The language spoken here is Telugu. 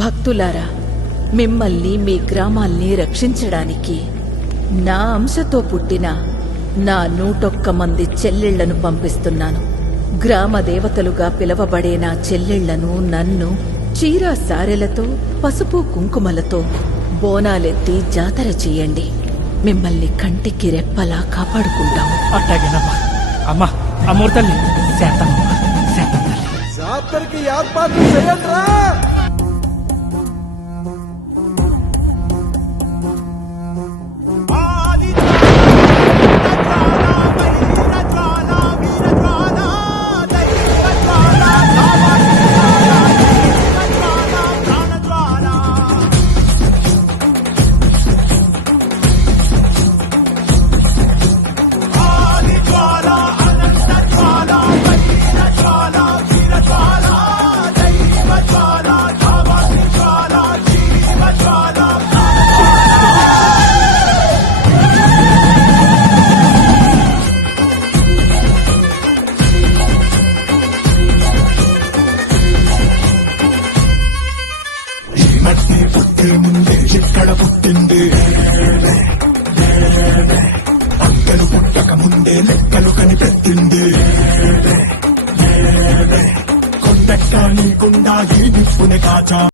భక్తులారా, మిమ్మల్ని మీ గ్రామాల్ని రక్షించడానికి నా అంశతో పుట్టిన నా 101 మంది చెల్లెళ్లను పంపిస్తున్నాను. గ్రామ దేవతలుగా పిలవబడే నా చెల్లెళ్లను నన్ను చీరా సారెలతో పసుపు కుంకుమలతో బోనాలెత్తి జాతర చెయ్యండి. మిమ్మల్ని కంటికి రెప్పలా కాపాడుకుంటాము. అట్టాగేనమ్మా. అమ్మా అమూర్తల్లి శాంతమ్మా, శాంతం తల్లి. జాతరకి ఏర్పాట్లు చేయండిరా. ముందే ఇక్కడ పుట్టింది, అక్కలు పుట్టక ముందే లెక్కలు కనిపెట్టింది. కొండెక్క నీకుండా ఈ నిప్పుని కాచా